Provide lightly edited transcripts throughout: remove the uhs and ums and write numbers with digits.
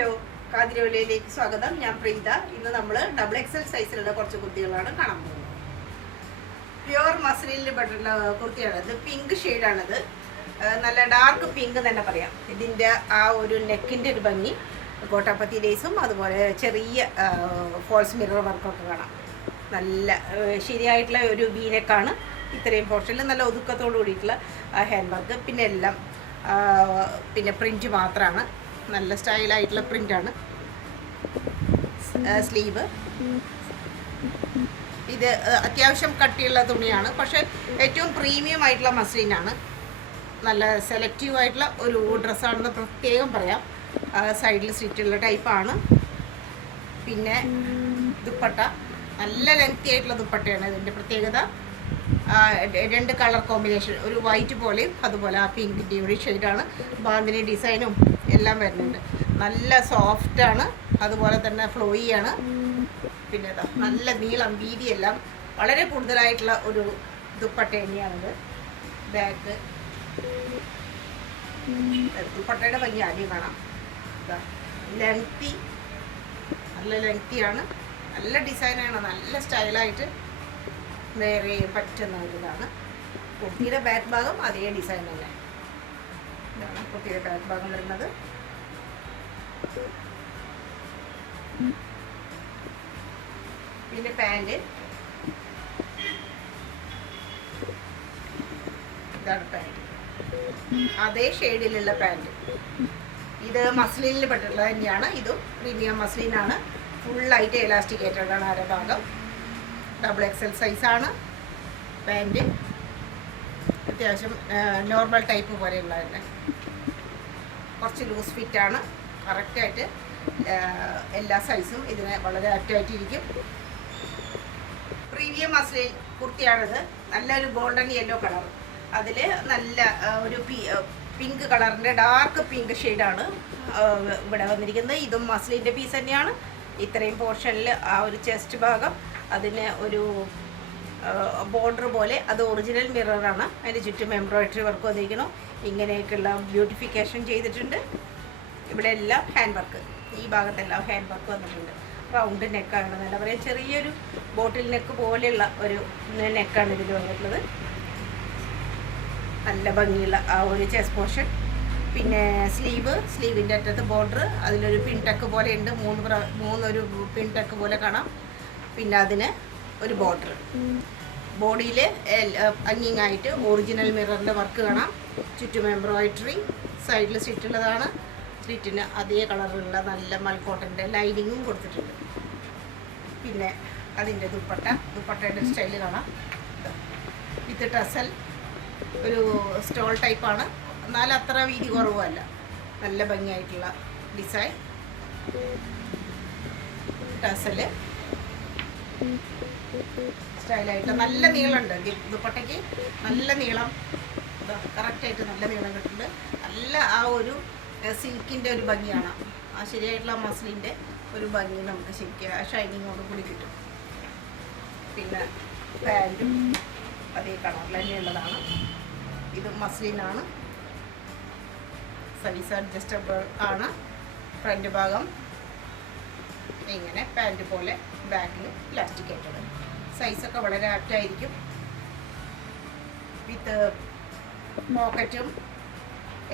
Hello, കാതിരവലയിലേക്ക് സ്വാഗതം. ഞാൻ പ്രീത. ഇന്ന് നമ്മൾ ഡബിൾ എക്സൽ സൈസിലുള്ള കുറച്ച് കുർത്തികളാണ് കാണാൻ പോകുന്നത്. പ്യുവർ മസ്ലിനിൽ പെട്ടുള്ള കുർത്തിയാണ്. ഇത് പിങ്ക് ഷെയ്ഡാണിത്. നല്ല ഡാർക്ക് പിങ്ക് തന്നെ പറയാം. ഇതിൻ്റെ ആ ഒരു നെക്കിൻ്റെ ഒരു ഭംഗി, കോട്ടാപ്പത്തി ലേസും അതുപോലെ ചെറിയ ഫോൾസ് മിറർ വർക്കൊക്കെ കാണാം. നല്ല ശരിയായിട്ടുള്ള ഒരു വീനെക്കാണ്. ഇത്രയും പോർഷനിൽ നല്ല ഒതുക്കത്തോടു കൂടിയിട്ടുള്ള ഹാൻഡ് വർക്ക്, പിന്നെ എല്ലാം പിന്നെ പ്രിൻറ്റ് മാത്രമാണ്. നല്ല സ്റ്റൈലായിട്ടുള്ള പ്രിൻ്റാണ്. സ്ലീവ് ഇത് അത്യാവശ്യം കട്ടിയുള്ള തുണിയാണ്, പക്ഷേ ഏറ്റവും പ്രീമിയം ആയിട്ടുള്ള മസ്ലിനാണ്. നല്ല സെലക്റ്റീവ് ആയിട്ടുള്ള ഒരു ഡ്രസ്സാണെന്ന് പ്രത്യേകം പറയാം. സൈഡിൽ സ്ലിറ്റുള്ള ടൈപ്പാണ്. പിന്നെ ദുപ്പട്ട നല്ല ലെങ്തി ആയിട്ടുള്ള ദുപ്പട്ടയാണ്. ഇതിൻ്റെ പ്രത്യേകത രണ്ട് കളർ കോമ്പിനേഷൻ, ഒരു വൈറ്റ് പോലെയും അതുപോലെ ആ പിങ്കിൻ്റെ ഒരു ഷെയ്ഡാണ്. ബാന്തിനി ഡിസൈനും എല്ലാം വരുന്നുണ്ട്. നല്ല സോഫ്റ്റാണ്, അതുപോലെ തന്നെ ഫ്ലോയിയാണ്. പിന്നെ നല്ല നീളം വീതിയെല്ലാം വളരെ കൂടുതലായിട്ടുള്ള ഒരു ദുപ്പട്ട തന്നെയാണിത്. ബാക്ക് ദുപ്പട്ടയുടെ ഭംഗി ആദ്യം കാണാം. ലെങ്തി, നല്ല ലെങ്തിയാണ്, നല്ല ഡിസൈനാണ്, നല്ല സ്റ്റൈലായിട്ട് വെയർ ചെയ്യാൻ പറ്റുന്ന ഒരിതാണ്. കുർത്തിയുടെ ബാക്ക് ഭാഗം അതേ ഡിസൈൻ തന്നെ. ഇതാണ് കുർത്തിയുടെ ബാക്ക് ഭാഗം വരുന്നത്. പിന്നെ പാൻറ്, ഇതാണ് പാൻറ്. അതേ ഷെയ്ഡിലുള്ള പാൻറ്. ഇത് മസ്ലിനിൽ പെട്ടിട്ടുള്ളത് തന്നെയാണ്. ഇതും പ്രീമിയം മസ്ലിനാണ്. ഫുള്ളായിട്ട് എലാസ്റ്റിക്കേറ്റഡ് ആണ് അരഭാഗം. ഡബിൾ എക്സൽ സൈസാണ്. പാൻറ് അത്യാവശ്യം നോർമൽ ടൈപ്പ് പോലെയുള്ള തന്നെ, കുറച്ച് ലൂസ് ഫിറ്റാണ്. കറക്റ്റായിട്ട് എല്ലാ സൈസും ഇതിന് വളരെ ആക്റ്റായിട്ടിരിക്കും. Premium muslin കുർത്തിയാണിത്. നല്ലൊരു ഗോൾഡൻ യെല്ലോ കളർ, അതിൽ നല്ല ഒരു പിങ്ക് കളറിൻ്റെ ഡാർക്ക് പിങ്ക് ഷെയ്ഡാണ് ഇവിടെ വന്നിരിക്കുന്നത്. ഇതും മസ്ലിൻ്റെ പീസ് തന്നെയാണ്. ഇത്രയും പോർഷനിൽ ആ ഒരു ചെസ്റ്റ് ഭാഗം, അതിന് ഒരു ബോർഡർ പോലെ, അത് ഒറിജിനൽ മിററാണ്. അതിന് ചുറ്റും എംബ്രോയിഡറി വർക്ക് വന്നിരിക്കണം. ഇങ്ങനെയൊക്കെയുള്ള ബ്യൂട്ടിഫിക്കേഷൻ ചെയ്തിട്ടുണ്ട്. ഇവിടെ എല്ലാം ഹാൻഡ് വർക്ക്, ഈ ഭാഗത്തെല്ലാം ഹാൻഡ് വർക്ക് വന്നിട്ടുണ്ട്. റൗണ്ട് നെക്കാണ്, നല്ല പറയുക ചെറിയൊരു ബോട്ടിൽ നെക്ക് പോലെയുള്ള ഒരു നെക്കാണ് ഇതിൽ വന്നിട്ടുള്ളത്. നല്ല ഭംഗിയുള്ള ആ ഒരു ചെസ്റ്റ് പോർഷൻ. പിന്നെ സ്ലീവിൻ്റെ അറ്റത്ത് ബോർഡർ, അതിലൊരു പിൻടക്ക് പോലെ ഉണ്ട്. മൂന്നൊരു പിൻടക്ക് പോലെ കാണാം. പിന്നെ അതിന് ഒരു ബോർഡർ. ബോഡിയിൽ അങ്ങിങ്ങായിട്ട് ഒറിജിനൽ മിററിൻ്റെ വർക്ക് കാണാം. ചുറ്റും എംബ്രോയിഡറി, സൈഡിൽ സ്ലിറ്റുള്ളതാണ്. സ്ലിറ്റിന് അതേ കളറിലുള്ള നല്ല മൽക്കോട്ടൻ്റെ ലൈനിങ്ങും കൊടുത്തിട്ടുണ്ട്. പിന്നെ അതിൻ്റെ ദുപ്പട്ടയുടെ സ്റ്റൈല് കാണാം. വിത്ത് ടസൽ, ഒരു സ്റ്റോൾ ടൈപ്പാണ്, എന്നാലും അത്ര വീതി കുറവുമല്ല. നല്ല ഭംഗിയായിട്ടുള്ള ഡിസൈൻ. ടസല് സ്റ്റൈലായിട്ട് നല്ല നീളമുണ്ട് ദുപ്പട്ടയ്ക്ക്. നല്ല നീളം, കറക്റ്റായിട്ട് നല്ല നീളം കിട്ടുന്നുണ്ട്. നല്ല ആ ഒരു സിൽക്കിൻ്റെ ഒരു ഭംഗിയാണ്. ആ ശരിയായിട്ടുള്ള മസ്ലിൻ്റെ ഒരു ഭംഗി നമുക്ക് ശരിക്കും ആ ഷൈനിങ്ങോട് കൂടി കിട്ടും. പിന്നെ പാൻറ്റും അതേ കളറിൽ തന്നെയുള്ളതാണ്. ഇത് മസ്ലിനാണ്. സൈസ് അഡ്ജസ്റ്റബിൾ ആണ്. ഫ്രണ്ട് ഭാഗം ഇങ്ങനെ പാൻറ് പോലെ, ബാക്കിൽ ഇലാസ്റ്റിക്കേറ്റഡ്. സൈസൊക്കെ വളരെ ആപ്റ്റായിരിക്കും. വിത്ത് പോക്കറ്റും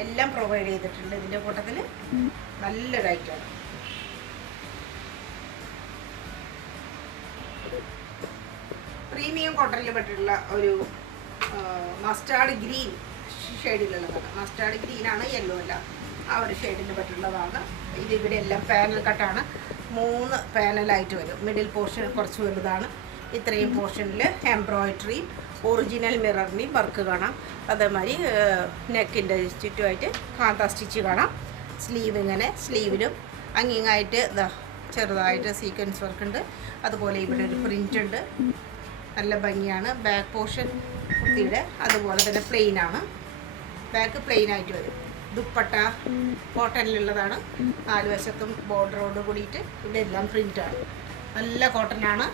എല്ലാം പ്രൊവൈഡ് ചെയ്തിട്ടുണ്ട് ഇതിൻ്റെ കൂട്ടത്തിൽ. നല്ലൊരു ഐറ്റമാണ്. പ്രീമിയം കോട്ടണിൽ പെട്ടിട്ടുള്ള ഒരു മസ്റ്റാർഡ് ഗ്രീൻ ഷെയ്ഡിലുള്ളതാണ്. മസ്റ്റാർഡ് ഗ്രീനാണ്, യെല്ലോ അല്ല. ആ ഒരു ഷെയ്ഡിൽ പെട്ടിട്ടുള്ളതാണ്. ഇതിവിടെ എല്ലാം പാനൽ കട്ടാണ്. 3 പാനലായിട്ട് വരും. മിഡിൽ പോർഷൻ കുറച്ച് വലുതാണ്. ഇത്രയും പോർഷനിൽ എംബ്രോയിഡറി, ഒറിജിനൽ മിററിൻ്റെയും വർക്ക് കാണാം. അതേമാതിരി നെക്കിൻ്റെ ചുറ്റുമായിട്ട് കാന്ത സ്റ്റിച്ച് കാണാം. സ്ലീവ് ഇങ്ങനെ, സ്ലീവിലും അങ്ങിങ്ങായിട്ട് ചെറുതായിട്ട് സീക്വൻസ് വർക്ക് ഉണ്ട്. അതുപോലെ ഇവിടെ ഒരു പ്രിൻ്റ് ഉണ്ട്. നല്ല ഭംഗിയാണ്. ബാക്ക് പോർഷൻ കുർത്തിയുടെ അതുപോലെ തന്നെ പ്ലെയിനാണ്. ബാക്ക് പ്ലെയിനായിട്ട് വരും. ദുപ്പട്ട കോട്ടണിലുള്ളതാണ്. 4 വശത്തും ബോർഡറോട് കൂടിയിട്ട് ഇവിടെ എല്ലാം പ്രിൻ്റാണ്. നല്ല കോട്ടനാണ്.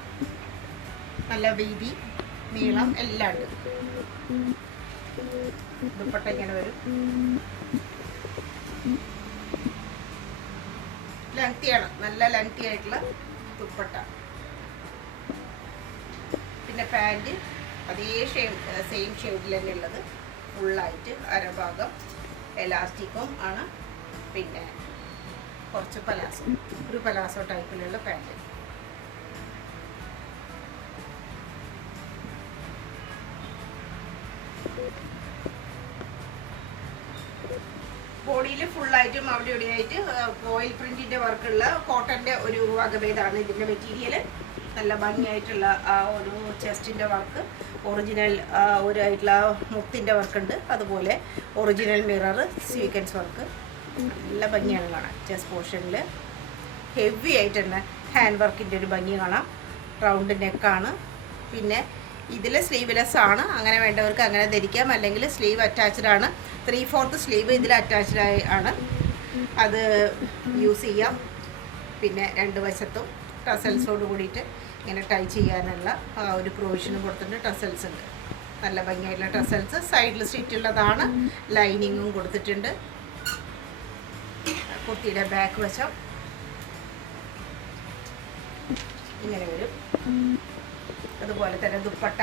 നല്ല വീതി, നീളം എല്ലാം ഉണ്ട്. ദുപ്പട്ട ഇങ്ങനെ വരും. ലെങ്തിയാണ്, നല്ല ലെങ്തി ആയിട്ടുള്ള ദുപ്പട്ട. പിന്നെ പാൻറ് അതേ സെയിം ഷെയ്ഡിൽ തന്നെ ഉള്ളത്, ഫുള്ളായിട്ട് അരഭാഗം എലാസ്റ്റിക്കും ആണ്. പിന്നെ കുറച്ച് പലാസോ, ഒരു പലാസോ ടൈപ്പിലുള്ള പാൻറ്. ബോഡിയിൽ ഫുള്ളായിട്ടും അവിടെ ഇവിടെയായിട്ട് ഓയിൽ പ്രിന്റിന്റെ വർക്കുള്ള കോട്ടന്റെ ഒരു വകഭേദമാണ് ഇതിന്റെ മെറ്റീരിയൽ. നല്ല ഭംഗിയായിട്ടുള്ള ആ ഒരു ചെസ്റ്റിന്റെ വർക്ക്, ഒറിജിനൽ ഒരു ആയിട്ടുള്ള മുത്തിന്റെ വർക്ക് ഉണ്ട്. അതുപോലെ ഒറിജിനൽ മിറർ സ്വീക്വൻസ് വർക്ക്, നല്ല ഭംഗിയാണ് കാണാൻ. ചെസ്റ്റ് പോർഷനിൽ ഹെവി ആയിട്ട് തന്നെ ഹാൻഡ് വർക്കിൻ്റെ ഒരു ഭംഗി കാണാം. റൗണ്ട് നെക്കാണ്. പിന്നെ ഇതിൽ സ്ലീവ്ലെസ് ആണ്, അങ്ങനെ വേണ്ടവർക്ക് അങ്ങനെ ധരിക്കാം. അല്ലെങ്കിൽ സ്ലീവ് അറ്റാച്ച്ഡ് ആണ്, 3/4 സ്ലീവ് ഇതിൽ അറ്റാച്ച്ഡ് ആണ്, അത് യൂസ് ചെയ്യാം. പിന്നെ രണ്ട് വശത്തും ടസൽസോട് കൂടിയിട്ട് ഇങ്ങനെ ടൈ ചെയ്യാനുള്ള ഒരു പ്രൊവിഷനും കൊടുത്തിട്ടുണ്ട്. ടസൽസ് ഉണ്ട്, നല്ല ഭംഗിയായിട്ടുള്ള ടസൽസ്. സൈഡിൽ സ്റ്റിച്ചുള്ളതാണ്, ലൈനിങ്ങും കൊടുത്തിട്ടുണ്ട്. കുർത്തിയുടെ ബാക്ക് വശം ഇങ്ങനെ വരും. അതുപോലെ തന്നെ ദുപ്പട്ട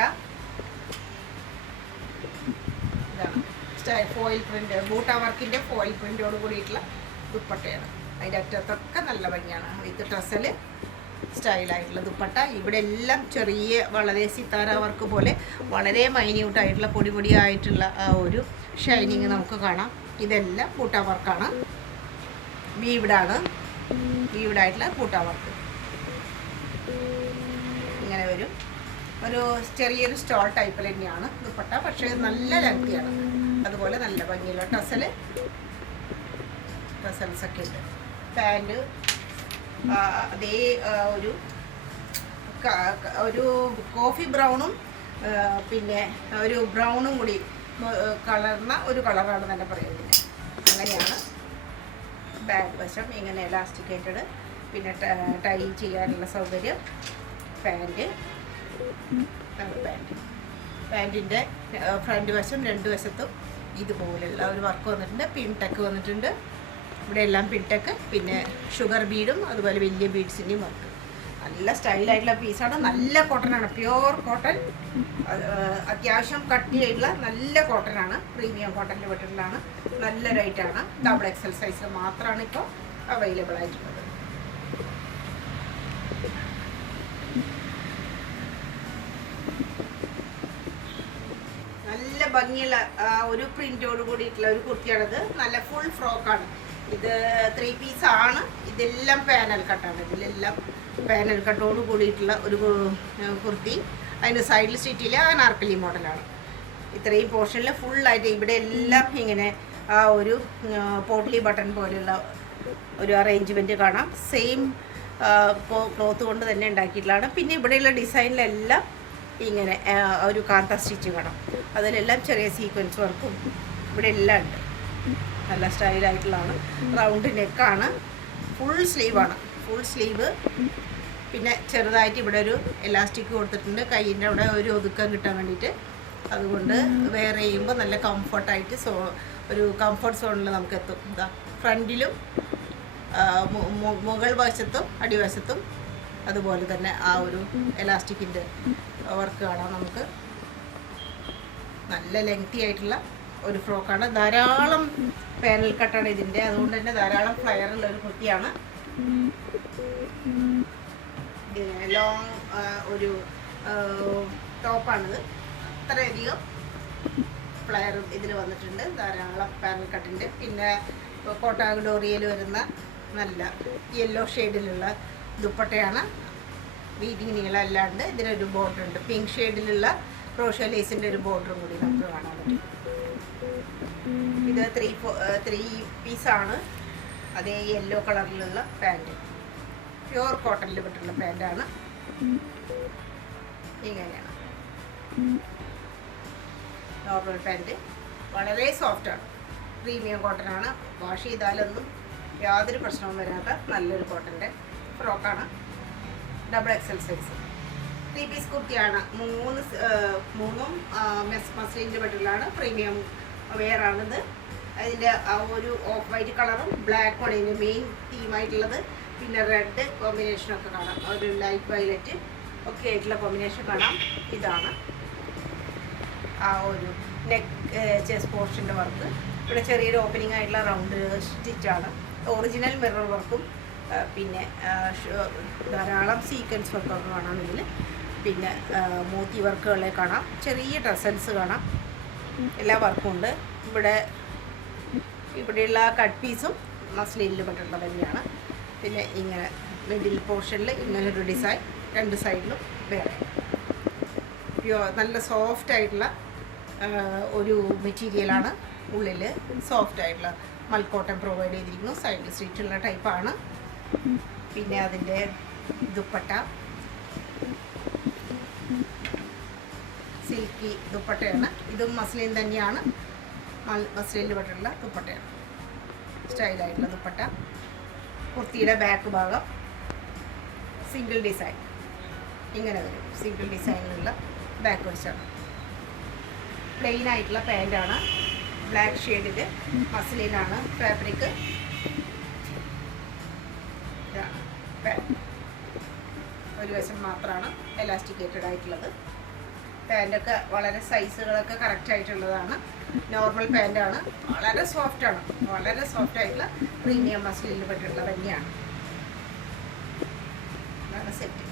ഇതാണ്, ഫോയിൽ പ്രിന്റ്, ബൂട്ട വർക്കിന്റെ ഫോയിൽ പ്രിന്റോട് കൂടിയിട്ടുള്ള ദുപ്പട്ടയാണ്. അതിൻ്റെ അറ്റത്തൊക്കെ നല്ല ഭംഗിയാണ്. ഇത് ടസല് സ്റ്റൈലായിട്ടുള്ള ദുപ്പട്ട. ഇവിടെ എല്ലാം ചെറിയ വളരെ സിത്താര വർക്ക് പോലെ വളരെ മൈന്യൂട്ടായിട്ടുള്ള പൊടി പൊടിയായിട്ടുള്ള ആ ഒരു ഷൈനിങ് നമുക്ക് കാണാം. ഇതെല്ലാം ബൂട്ട വർക്കാണ്, വീവ്ഡാണ്, വീവ്ഡായിട്ടുള്ള ബൂട്ട വർക്ക്. ഇങ്ങനെ വരും, ഒരു ചെറിയൊരു സ്റ്റോൾ ടൈപ്പിൽ തന്നെയാണ് ദുപ്പട്ട, പക്ഷേ നല്ല ലെങ്തിയാണ്. അതുപോലെ നല്ല ഭംഗിയുള്ള ടസൽസൊക്കെ ഉണ്ട്. പാൻറ് അതേ ഒരു കോഫി ബ്രൗണും പിന്നെ ഒരു ബ്രൗണും കൂടി കളർന്ന ഒരു കളറാണ് തന്നെ പറയുന്നത്. അങ്ങനെയാണ് ബാക്ക് വശം, ഇങ്ങനെ എലാസ്റ്റിക്കേറ്റഡ്. പിന്നെ ടൈ ചെയ്യാനുള്ള സൗകര്യം. പാൻറ്റിൻ്റെ ഫ്രണ്ട് വശം രണ്ട് വശത്തും ഇതുപോലെയുള്ള ഒരു വർക്ക് വന്നിട്ടുണ്ട്. പിൻടെക്ക് വന്നിട്ടുണ്ട്, ഇവിടെ എല്ലാം പിൻടെക്ക്. പിന്നെ ഷുഗർ ബീഡും അതുപോലെ വലിയ ബീഡ്സിൻ്റെയും വർക്ക്. നല്ല സ്റ്റൈലായിട്ടുള്ള പീസാണ്. നല്ല കോട്ടനാണ്, പ്യുവർ കോട്ടൺ. അത്യാവശ്യം കട്ടിയായിട്ടുള്ള നല്ല കോട്ടനാണ്, പ്രീമിയം കോട്ടൻ്റെ മെറ്റീരിയലാണ്. നല്ല റേറ്റാണ്. XXL സൈസിൽ മാത്രമാണ് ഇപ്പോൾ അവൈലബിൾ ആയിട്ടുള്ളത്. നല്ല ഭംഗിയുള്ള ഒരു പ്രിന്റോട് കൂടിയിട്ടുള്ള ഒരു കുർത്തിയാണിത്. നല്ല ഫുൾ ഫ്രോക്കാണ് ഇത്. 3 പീസ് ആണ്. ഇതെല്ലാം പാനൽ കട്ടാണ്. ഇതിലെല്ലാം പാനൽ കട്ടോട് കൂടിയിട്ടുള്ള ഒരു കുർത്തി. അതിൻ്റെ സൈഡിൽ സ്റ്റിറ്റിൽ അനാർക്കലി മോഡലാണ്. ഇത്രയും പോർഷനിൽ ഫുള്ളായിട്ട് ഇവിടെ എല്ലാം ഇങ്ങനെ ആ ഒരു പോട്ട്ലി ബട്ടൺ പോലെയുള്ള ഒരു അറേഞ്ച്മെൻറ്റ് കാണാം. സെയിം ക്ലോത്ത് കൊണ്ട് തന്നെ ഉണ്ടാക്കിയിട്ടുള്ളതാണ്. പിന്നെ ഇവിടെയുള്ള ഡിസൈനിലെല്ലാം ഇങ്ങനെ ഒരു കാന്ത സ്റ്റിച്ച് കാണാം. അതിലെല്ലാം ചെറിയ സീക്വൻസ് വർക്കും ഇവിടെ എല്ലാം ഉണ്ട്. നല്ല സ്റ്റൈലായിട്ടുള്ളതാണ്. റൗണ്ട് നെക്കാണ്, ഫുൾ സ്ലീവാണ്, ഫുൾ സ്ലീവ്. പിന്നെ ചെറുതായിട്ട് ഇവിടെ ഒരു എലാസ്റ്റിക് കൊടുത്തിട്ടുണ്ട്, കയ്യിൻ്റെ അവിടെ ഒരു ഒതുക്കം കിട്ടാൻ വേണ്ടിയിട്ട്. അതുകൊണ്ട് വെയർ ചെയ്യുമ്പോൾ നല്ല കംഫർട്ടായിട്ട് ഒരു കംഫർട്ട് സോണിൽ നമുക്ക് എത്തും. ഇതാ ഫ്രണ്ടിലും മുകൾ വശത്തും അടിവശത്തും അതുപോലെ തന്നെ ആ ഒരു എലാസ്റ്റിക്കിൻ്റെ വർക്ക് കാണാം നമുക്ക്. നല്ല ലെങ്തി ആയിട്ടുള്ള ഒരു ഫ്രോക്കാണ്. ധാരാളം പാനൽ കട്ടാണ് ഇതിൻ്റെ, അതുകൊണ്ട് തന്നെ ധാരാളം ഫ്ലയറുള്ള ഒരു കുർത്തിയാണ്. ലോങ് ഒരു ടോപ്പാണിത്. അത്രയധികം ഫ്ലയറും ഇതിൽ വന്നിട്ടുണ്ട്, ധാരാളം പാനൽ കട്ടിൻ്റെ. പിന്നെ കോട്ടാഗ് ഡോറിയയിൽ വരുന്ന നല്ല യെല്ലോ ഷെയ്ഡിലുള്ള ദുപ്പട്ടയാണ്. വീതിക്ക് നീളമല്ലാണ്ട് ഇതിനൊരു ബോർഡർ ഉണ്ട്. പിങ്ക് ഷെയ്ഡിലുള്ള ക്രോഷ്യോ ലേസിൻ്റെ ഒരു ബോർഡറും കൂടി നമുക്ക് കാണാൻ പറ്റും. ഇത് 3 പീസാണ്. അതേ യെല്ലോ കളറിലുള്ള പാൻറ്, പ്യുവർ കോട്ടണിൽ പെട്ടുള്ള പാൻറ്റാണ്. ഇങ്ങനെയാണ് നോർമൽ പാൻറ്. വളരെ സോഫ്റ്റാണ്, പ്രീമിയം കോട്ടനാണ്. വാഷ് ചെയ്താലൊന്നും യാതൊരു പ്രശ്നവും വരാത്ത നല്ലൊരു കോട്ടൻ്റെ ഫ്രോക്കാണ്. XXL സൈസ് 3 പീസ് കുർത്തിയാണ്. മൂന്നും മസ്ലിൻ്റെ മെറ്റീരിയലാണ്. പ്രീമിയം വെയറാണിത്. അതിൻ്റെ ആ ഒരു ഓഫ് വൈറ്റ് കളറും ബ്ലാക്കുമാണ് ഇതിൻ്റെ മെയിൻ തീമായിട്ടുള്ളത്. പിന്നെ റെഡ് കോമ്പിനേഷനൊക്കെ കാണാം, ഒരു ലൈറ്റ് വയലറ്റ് ഒക്കെ ആയിട്ടുള്ള കോമ്പിനേഷൻ കാണാം. ഇതാണ് ആ ഒരു നെക്ക് ചെസ്റ്റ് പോർഷൻ്റെ വർക്ക്. ഇവിടെ ചെറിയൊരു ഓപ്പണിംഗ് ആയിട്ടുള്ള റൗണ്ട് സ്റ്റിച്ചാണ്. ഒറിജിനൽ മിറർ വർക്കും പിന്നെ ധാരാളം സീക്വൻസ് വർക്കൊക്കെ കാണാം ഇതിൽ. പിന്നെ മോത്തി വർക്കുകളെ കാണാം, ചെറിയ ടസൽസ് കാണാം, എല്ലാ വർക്കും ഉണ്ട്. ഇവിടെയുള്ള കട്ട് പീസും മസ്ലിനിൽ പെട്ടിട്ടുള്ളത് തന്നെയാണ്. പിന്നെ ഇങ്ങനെ മിഡിൽ പോർഷനിൽ ഇങ്ങനൊരു ഡിസൈൻ, രണ്ട് സൈഡിലും വേറെ. നല്ല സോഫ്റ്റ് ആയിട്ടുള്ള ഒരു മെറ്റീരിയലാണ്. ഉള്ളിൽ സോഫ്റ്റ് ആയിട്ടുള്ള മൽക്കോട്ടൻ പ്രൊവൈഡ് ചെയ്തിരിക്കുന്നു. സൈഡിൽ സ്റ്റിച്ചുള്ള ടൈപ്പാണ്. പിന്നെ അതിൻ്റെ ദുപ്പട്ട സിൽക്കി ദുപ്പട്ടയാണ്. ഇതും മസ്ലിൻ തന്നെയാണ്, മസ്ലിനിൽ പെട്ടിട്ടുള്ള ദുപ്പട്ടയാണ്. സ്റ്റൈലായിട്ടുള്ള ദുപ്പട്ട. കുർത്തിയുടെ ബാക്ക് ഭാഗം സിംഗിൾ ഡിസൈൻ ഇങ്ങനെ വരും. സിംഗിൾ ഡിസൈനിലുള്ള ബാക്ക് വെച്ചാണ്. പ്ലെയിൻ ആയിട്ടുള്ള പാൻറ്റാണ്, ബ്ലാക്ക് ഷെയ്ഡിൽ മസ്ലിനാണ് ഫാബ്രിക്. ഇതാണ് പാൻറ്റ്. ഒരു വശം മാത്രമാണ് എലാസ്റ്റിക്കേറ്റഡ് ആയിട്ടുള്ളത്. പാൻറ്റൊക്കെ വളരെ സൈസുകളൊക്കെ കറക്റ്റ് ആയിട്ടുള്ളതാണ്. നോർമൽ പാൻറ്റാണ്, വളരെ സോഫ്റ്റാണ്, വളരെ സോഫ്റ്റ് ആയിട്ടുള്ള പ്രീമിയം മസ്ലിനിൽ പെട്ടിട്ടുള്ളത് തന്നെയാണ്. ഇതാണ് സെറ്റ്.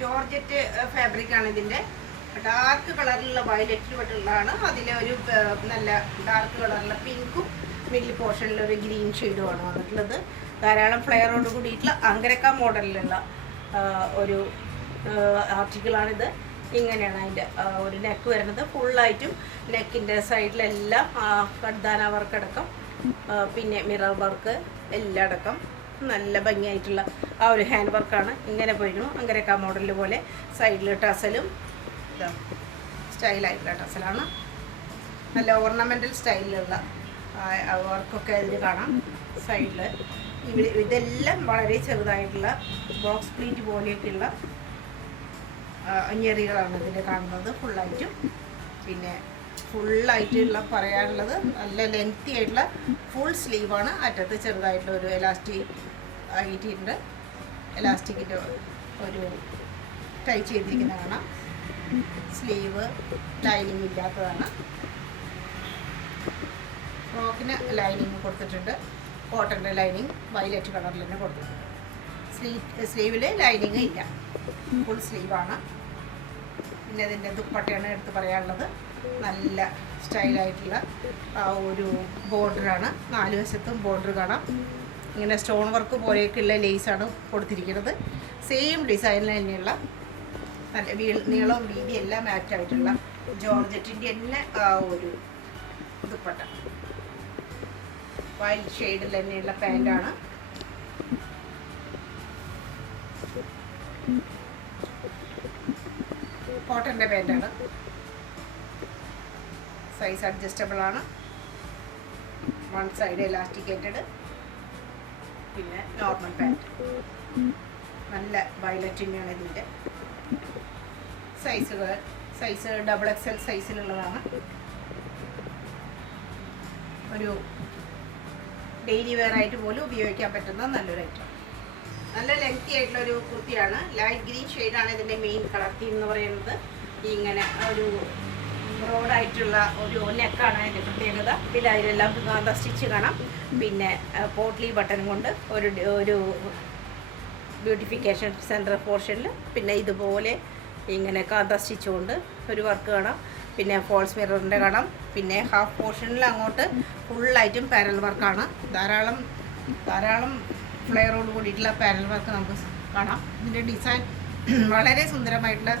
ജോർജറ്റ് ഫാബ്രിക്കാണ് ഇതിൻ്റെ. ഡാർക്ക് കളറിലുള്ള വയലറ്റിൽ പെട്ടുള്ളതാണ്. അതിലെ ഒരു നല്ല ഡാർക്ക് കളറിലുള്ള പിങ്കും മിഡിൽ പോർഷനിൽ ഒരു ഗ്രീൻ ഷെയ്ഡുമാണ് വന്നിട്ടുള്ളത്. ധാരാളം ഫ്ലെയറോട് കൂടിയിട്ടുള്ള അങ്കരക്ക മോഡലിലുള്ള ഒരു ആർട്ടിക്കിളാണിത്. ഇങ്ങനെയാണ് അതിൻ്റെ ഒരു നെക്ക് വരുന്നത്. ഫുള്ളായിട്ടും നെക്കിൻ്റെ സൈഡിലെല്ലാം കഡ്ദാന വർക്ക് അടക്കം പിന്നെ മിറർ വർക്ക് എല്ലാം അടക്കം നല്ല ഭംഗിയായിട്ടുള്ള ആ ഒരു ഹാൻഡ് വർക്കാണ്. ഇങ്ങനെ പോയിരുന്നു അങ്കരക്ക മോഡലിൽ പോലെ. സൈഡിൽ ടസലും ഇതാ സ്റ്റൈലായിട്ടുള്ള ടസലാണ്. നല്ല ഓർണമെൻ്റൽ സ്റ്റൈലിലുള്ള വർക്കൊക്കെ അതിൽ കാണാം. സൈഡിൽ ഇതെല്ലാം വളരെ ചെറുതായിട്ടുള്ള ബോക്സ് പ്ലീറ്റ് പോലെയൊക്കെയുള്ള ഞെറികളാണ് ഇതിൽ കാണുന്നത് ഫുള്ളായിട്ടും. പിന്നെ ഫുള്ളായിട്ടുള്ള പറയാനുള്ളത് നല്ല ലെങ്തി ആയിട്ടുള്ള ഫുൾ സ്ലീവാണ്. അറ്റത്ത് ചെറുതായിട്ടുള്ള ഒരു എലാസ്റ്റിക് ആയിട്ടുണ്ട്. എലാസ്റ്റിക്കിൻ്റെ ഒരു ടൈ ചെയ്തിരിക്കുന്ന കാണാം. സ്ലീവ് ലൈനിങ് ഇല്ലാത്തതാണ്. ഫ്രോക്കിന് ലൈനിങ് കൊടുത്തിട്ടുണ്ട്. കോട്ടൻ്റെ ലൈനിങ് വയലറ്റ് കളറിൽ തന്നെ കൊടുത്തിട്ടുണ്ട്. സ്ലീവിൽ ലൈനിങ് ഇല്ല, ഫുൾ സ്ലീവാണ്. പിന്നെ അതിൻ്റെ ദുപ്പട്ടയാണ് എടുത്ത് പറയാനുള്ളത്. നല്ല സ്റ്റൈലായിട്ടുള്ള ഒരു ബോർഡറാണ്. 4 വശത്തും ബോർഡർ കാണാം. ഇങ്ങനെ സ്റ്റോൺ വർക്ക് പോലെയൊക്കെയുള്ള ലേസാണ് കൊടുത്തിരിക്കുന്നത്. സെയിം ഡിസൈനിൽ തന്നെയുള്ള നല്ല നീളവും വീതി എല്ലാം മാച്ചായിട്ടുള്ള ജോർജറ്റിൻ്റെ തന്നെ ഒരു ദുപ്പട്ട. വൈറ്റ് ഷെയ്ഡിൽ തന്നെയുള്ള പാൻറ്റാണ്. കോട്ടൻ്റെ പാൻറ്റാണ്. സൈസ് അഡ്ജസ്റ്റബിൾ ആണ്. One side elasticated. പിന്നെ നോർമൽ പാൻറ്റ്. നല്ല വയലറ്റിൻ്റെയാണ് ഇതിൻ്റെ സൈസുകൾ. Size XXL സൈസിലുള്ളതാണ്. ഒരു ഡെയിലി വെയർ ആയിട്ട് പോലും ഉപയോഗിക്കാൻ പറ്റുന്ന നല്ലൊരു ഐറ്റം. നല്ല ലെങ്തി ആയിട്ടുള്ളൊരു കുർത്തിയാണ്. ലൈറ്റ് ഗ്രീൻ ഷെയ്ഡാണ് ഇതിൻ്റെ മെയിൻ കളർ തീം എന്ന് പറയുന്നത്. ഇങ്ങനെ ഒരു ബ്രോഡായിട്ടുള്ള ഒരു നെക്കാണ് അതിൻ്റെ പ്രത്യേകത. പിന്നെ അതിലെല്ലാം കാന്ത സ്റ്റിച്ച് കാണാം. പിന്നെ പോട്ട്ലി ബട്ടൺ കൊണ്ട് ഒരു ബ്യൂട്ടിഫിക്കേഷൻ സെൻറ്റർ പോർഷനിൽ പിന്നെ ഇതുപോലെ ഇങ്ങനെ കാന്ത സ്റ്റിച്ച് കൊണ്ട് ഒരു വർക്ക് കാണാം. പിന്നെ ഫോൾസ് മിററിൻ്റെ കാണാം. പിന്നെ ഹാഫ് പോർഷനിൽ അങ്ങോട്ട് ഫുള്ളായിട്ടും പാരൽ വർക്കാണ്. ധാരാളം ഫ്ലെയറോട് കൂടിയിട്ടുള്ള പാരൽ വർക്ക് നമുക്ക് കാണാം. ഇതിൻ്റെ ഡിസൈൻ വളരെ സുന്ദരമായിട്ടുള്ള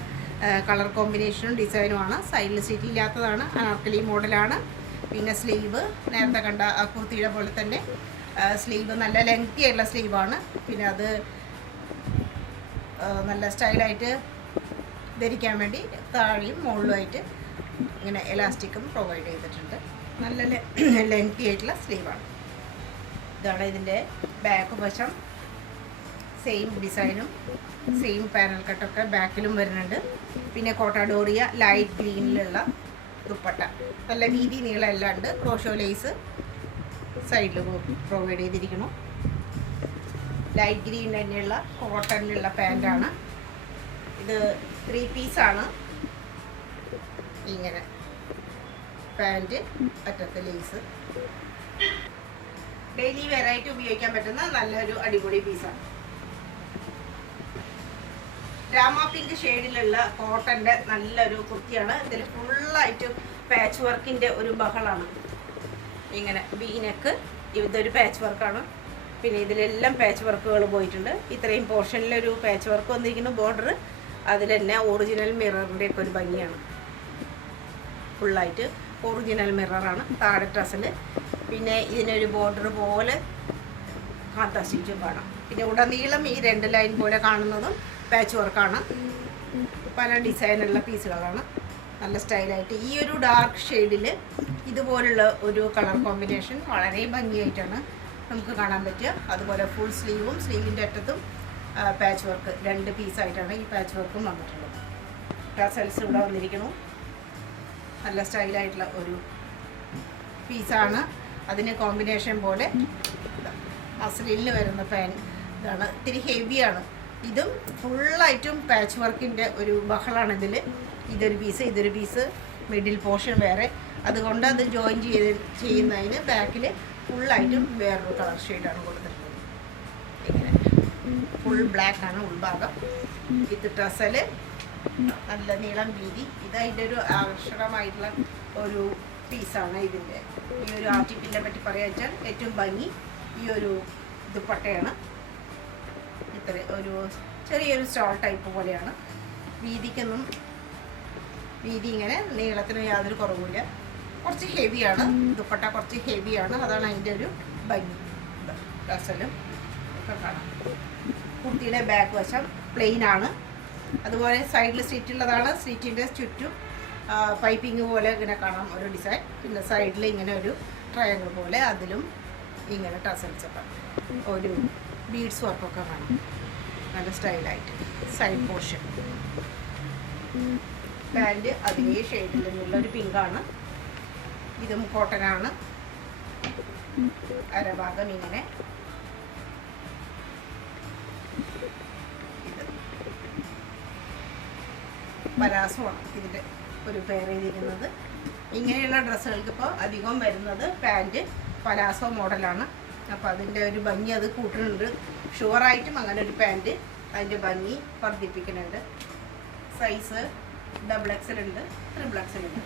കളർ കോമ്പിനേഷനും ഡിസൈനുമാണ്. സൈഡിൽ സ്റ്റിച്ച് ഇല്ലാത്തതാണ്, അനാർക്കലി മോഡലാണ്. പിന്നെ സ്ലീവ് നേരത്തെ കണ്ട ആ കുർത്തിയുടെ പോലെ തന്നെ സ്ലീവ് നല്ല ലെങ്തി ആയിട്ടുള്ള സ്ലീവാണ്. പിന്നെ അത് നല്ല സ്റ്റൈലായിട്ട് ധരിക്കാൻ വേണ്ടി താഴെയും മുകളിലുമായിട്ട് ഇങ്ങനെ എലാസ്റ്റിക്കും പ്രൊവൈഡ് ചെയ്തിട്ടുണ്ട്. നല്ല ലെങ്തി ആയിട്ടുള്ള സ്ലീവാണ്. ഇതാണ് ഇതിൻ്റെ ബാക്ക് വശം. സെയിം ഡിസൈനും സെയിം പാനൽ കട്ടൊക്കെ ബാക്കിലും വരുന്നുണ്ട്. പിന്നെ കോട്ടാഡോറിയ ലൈറ്റ് ഗ്രീനിലുള്ള ദുപ്പട്ട, നല്ല വീതി നീളം എല്ലാം ഉണ്ട്. ക്രോഷോ ലേസ് സൈഡിൽ പ്രൊവൈഡ് ചെയ്തിരിക്കുന്നു. ലൈറ്റ് ഗ്രീൻ തന്നെയുള്ള കോട്ടണിലുള്ള പാൻറ്റാണ് ഇത്. 3 പീസാണ്. ഇങ്ങനെ പാൻറ്റ്, അറ്റത്ത് ലേസ്. ഡെയിലി വെറൈറ്റി ഉപയോഗിക്കാൻ പറ്റുന്ന നല്ലൊരു അടിപൊളി പീസാണ്. രാമ പിങ്ക് ഷെയ്ഡിലുള്ള കോട്ടൻ്റെ നല്ലൊരു കുർത്തിയാണ്. ഇതിൽ ഫുള്ളായിട്ട് പാച്ച് വർക്കിൻ്റെ ഒരു ബഹളാണ്. ഇങ്ങനെ വീനെക്ക് ഇതൊരു പാച്ച് വർക്കാണ്. പിന്നെ ഇതിലെല്ലാം പാച്ച് വർക്കുകൾ പോയിട്ടുണ്ട്. ഇത്രയും പോർഷനിലൊരു പാച്ച് വർക്ക് വന്നിരിക്കുന്ന ബോർഡർ, അതിൽ തന്നെ ഒറിജിനൽ മിററിൻ്റെ ഒക്കെ ഒരു ഭംഗിയാണ്. ഫുള്ളായിട്ട് ഒറിജിനൽ മിററാണ്. താഴെ ടസൽ, പിന്നെ ഇതിനൊരു ബോർഡർ പോലെ കാന്ത സ്റ്റിച്ചും കാണാം. പിന്നെ ഉടനീളം ഈ 2 ലൈൻ പോലെ കാണുന്നതും പാച്ച് വർക്കാണ്. പല ഡിസൈനുള്ള പീസുകളാണ്. നല്ല സ്റ്റൈലായിട്ട് ഈ ഒരു ഡാർക്ക് ഷെയ്ഡിൽ ഇതുപോലുള്ള ഒരു കളർ കോമ്പിനേഷൻ വളരെ ഭംഗിയായിട്ടാണ് നമുക്ക് കാണാൻ പറ്റുക. അതുപോലെ ഫുൾ സ്ലീവും സ്ലീവിൻ്റെ അറ്റത്തും പാച്ച് വർക്ക് 2 പീസായിട്ടാണ് ഈ പാച്ച് വർക്കും വന്നിട്ടുള്ളത്. ടസൽസ് ഇവിടെ വന്നിരിക്കുന്നു. നല്ല സ്റ്റൈലായിട്ടുള്ള ഒരു പീസാണ്. അതിന് കോമ്പിനേഷൻ പോലെ അസ്ലിലിന് വരുന്ന പാൻ ഇതാണ്. ഇത്തിരി ഹെവിയാണ്. ഇതും ഫുള്ളായിട്ടും പാച്ച് വർക്കിൻ്റെ ഒരു ബഹളാണ് ഇതിൽ. ഇതൊരു പീസ്, ഇതൊരു പീസ്, മിഡിൽ പോർഷൻ വേറെ. അതുകൊണ്ട് അത് ജോയിൻ ചെയ്യുന്നതിന് ബാക്കിൽ ഫുള്ളായിട്ടും വേറൊരു കളർ ഷെയ്ഡാണ് കൊടുത്തിട്ടുള്ളത്. ഇങ്ങനെ ഫുൾ ബ്ലാക്കാണ് ഉൾഭാഗം. ഇത് ടസൽ, നല്ല നീളം വീതി. ഇത് അതിൻ്റെ ഒരു ആകർഷകമായിട്ടുള്ള ഒരു പീസാണ്. ഇതിൻ്റെ ഈ ഒരു ആർട്ടിക്കിളിനെ പറ്റി പറയാൻ വെച്ചാൽ ഏറ്റവും ഭംഗി ഈ ഒരു ദുപ്പട്ടയാണ്. ഇത്ര ഒരു ചെറിയൊരു സ്റ്റോൾ ടൈപ്പ് പോലെയാണ്. വീതിക്കൊന്നും വീതി ഇങ്ങനെ നീളത്തിന് യാതൊരു കുറവില്ല. കുറച്ച് ഹെവിയാണ് ദുപ്പട്ട, കുറച്ച് ഹെവിയാണ്. അതാണ് അതിൻ്റെ ഒരു ഭംഗി. ടസലും ഒക്കെ കാണാം. കുർത്തിയുടെ ബാക്ക് വശം പ്ലെയിൻ ആണ്. അതുപോലെ സൈഡിൽ സ്റ്റിച്ചുള്ളതാണ്. സ്റ്റിച്ചിൻ്റെ ചുറ്റും പൈപ്പിംഗ് പോലെ ഇങ്ങനെ കാണാം ഒരു ഡിസൈൻ. പിന്നെ സൈഡിൽ ഇങ്ങനെ ഒരു ട്രയാങ്കിൾ പോലെ അതിലും ഇങ്ങനെ ടസൽസൊക്കെ ഒരു ബീഡ്സ് വർക്കൊക്കെ കാണാം. നല്ല സ്റ്റൈലായിട്ട് സൈഡ് പോർഷൻ. പാൻറ്റ് അതേ ഷെയ്ഡിൽ നിന്നുള്ളൊരു പിങ്കാണ്. ഇതും കോട്ടനാണ്. അരഭാഗം ഇങ്ങനെ. ഇത് പലാസമാണ് ഇതിൻ്റെ ഒരു പെയർ ചെയ്തിരിക്കുന്നത്. ഇങ്ങനെയുള്ള ഡ്രസ്സുകൾക്ക് ഇപ്പോൾ അധികം വരുന്നത് പാൻറ്റ് പലാസോ മോഡലാണ്. അപ്പോൾ അതിൻ്റെ ഒരു ഭംഗി അത് കൂട്ടുന്നുണ്ട്. ഷുവറായിട്ടും അങ്ങനെ ഒരു പാൻറ്റ് അതിൻ്റെ ഭംഗി വർദ്ധിപ്പിക്കുന്നുണ്ട്. സൈസ് XXL ഉണ്ട്, XXL ഉണ്ട്.